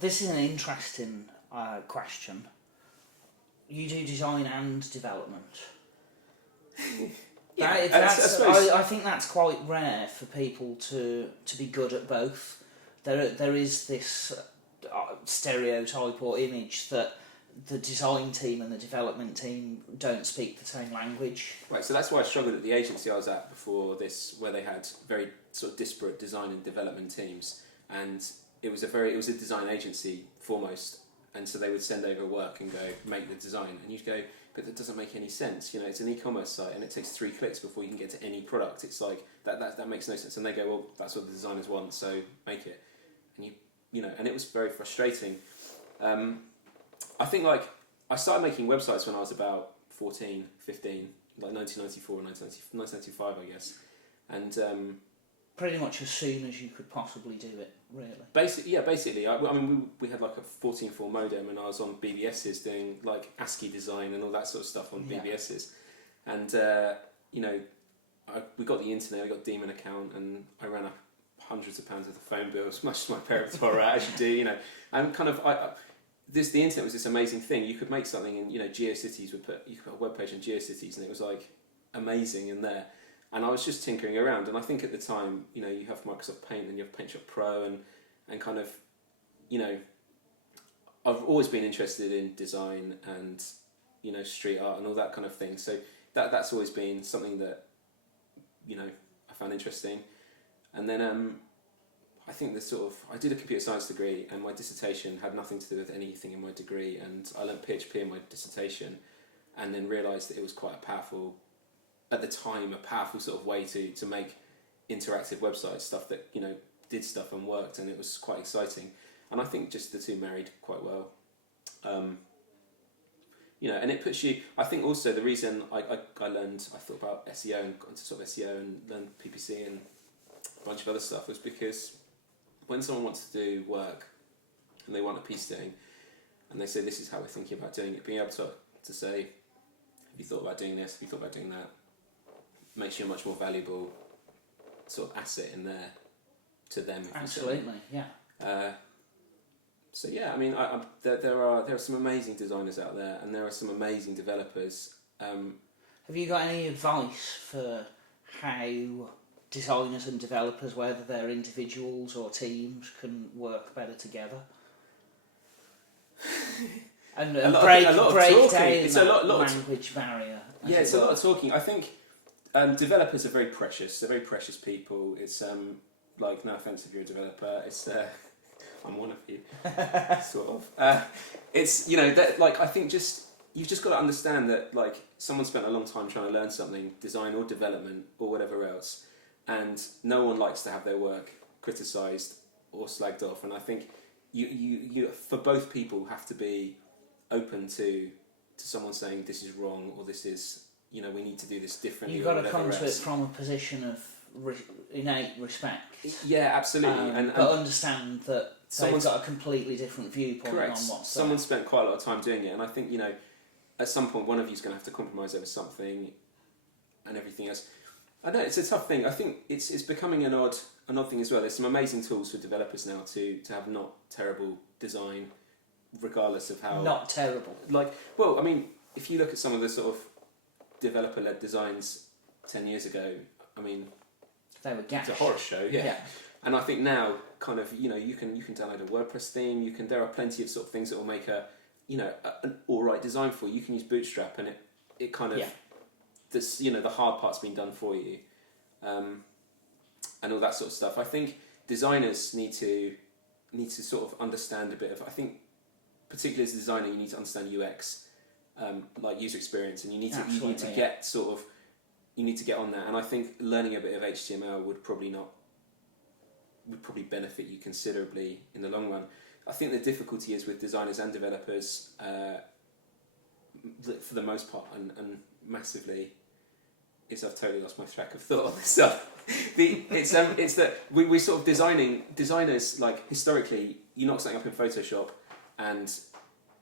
this is an interesting question. You do design and development. Yeah, I think that's quite rare for people to be good at both. There is this stereotype or image that the design team and the development team don't speak the same language. Right, so that's why I struggled at the agency I was at before this, where they had very sort of disparate design and development teams, and it was a design agency foremost, and so they would send over work and go make the design, and you'd go, but that doesn't make any sense. You know, it's an e-commerce site and it takes 3 clicks before you can get to any product. It's like that makes no sense. And they go, well, that's what the designers want, so make it. And you know, and it was very frustrating. I think like I started making websites when I was about 14, 15, like 1994 or 1995, I guess. And pretty much as soon as you could possibly do it, really. Basically. I mean, we had like a 14.4 modem, and I was on BBSs doing like ASCII design and all that sort of stuff on BBSs. And you know, we got the internet, we got a Daemon account, and I ran up hundreds of pounds worth of phone bills, much as my parents were as you do, you know. And kind of the internet was this amazing thing. You could make something, and you know, GeoCities you could put a web page on GeoCities, and it was like amazing in there. And I was just tinkering around, and I think at the time, you know, you have Microsoft Paint and you have PaintShop Pro, and kind of, you know, I've always been interested in design and, you know, street art and all that kind of thing. So that's always been something that, you know, I found interesting. And then I think I did a computer science degree, and my dissertation had nothing to do with anything in my degree, and I learned PHP in my dissertation, and then realised that it was quite a powerful sort of way to make interactive websites, stuff that, you know, did stuff and worked, and it was quite exciting. And I think just the two married quite well. You know, and it puts you, I think also the reason I thought about SEO and got into sort of SEO and learned PPC and a bunch of other stuff was because when someone wants to do work and they want a piece doing, and they say, this is how we're thinking about doing it, being able to say, have you thought about doing this, have you thought about doing that, makes you a much more valuable sort of asset in there to them. Absolutely, yeah. So yeah, I mean, there are some amazing designers out there, and there are some amazing developers. Have you got any advice for how designers and developers, whether they're individuals or teams, can work better together? And break down that language barrier. Yeah, it's a lot of talking. I think developers are very precious. They're very precious people. It's like, no offense if you're a developer, it's I'm one of you, sort of. It's, you know, that, like, I think you've just got to understand that, like, someone spent a long time trying to learn something, design or development or whatever else, and no one likes to have their work criticised or slagged off. And I think you for both people have to be open to someone saying this is wrong, or this is, you know, we need to do this differently. You've got to come to it from a position of innate respect. Yeah, absolutely. But understand that someone's got a completely different viewpoint on what's someone spent quite a lot of time doing it, and I think, you know, at some point one of you's going to have to compromise over something, and everything else. I know it's a tough thing. I think it's becoming an odd thing as well. There's some amazing tools for developers now to have not terrible design, regardless of how not terrible. Like, well, I mean, if you look at some of the sort of developer-led designs 10 years ago, I mean, they were gash. It's a horror show, yeah. And I think now, kind of, you know, you can download a WordPress theme. There are plenty of sort of things that will make an all right design for you. You can use Bootstrap, and it kind of this, you know, the hard part's been done for you, and all that sort of stuff. I think designers need to sort of understand a bit of. I think, particularly as a designer, you need to understand UX, like user experience, and you need to get sort of. You need to get on that, and I think learning a bit of HTML would probably benefit you considerably in the long run. I think the difficulty is with designers and developers, for the most part, and massively, is I've totally lost my track of thought on this stuff. It's that we sort of designers, like, historically, you knock something up in Photoshop, and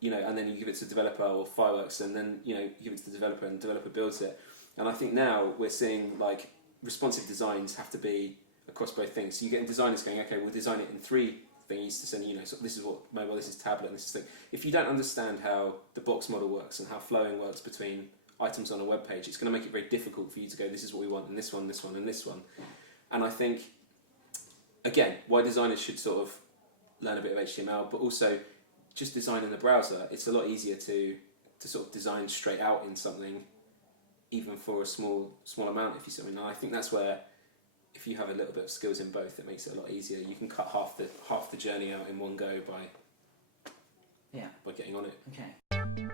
you know, and then you give it to the developer, or Fireworks, and then, you know, you give it to the developer, and the developer builds it. And I think now we're seeing, like, responsive designs have to be across both things. So you're getting designers going, okay, we'll design it in three thing. He used to send, so this is what mobile, this is tablet, and this is thing. If you don't understand how the box model works and how flowing works between items on a web page, it's going to make it very difficult for you to go, this is what we want, and this one, and this one. And I think, again, why designers should sort of learn a bit of HTML, but also just design in the browser. It's a lot easier to sort of design straight out in something, even for a small amount, if you see what I mean. And I think that's where, if you have a little bit of skills in both, it makes it a lot easier. You can cut half the journey out in one go by getting on it. Okay.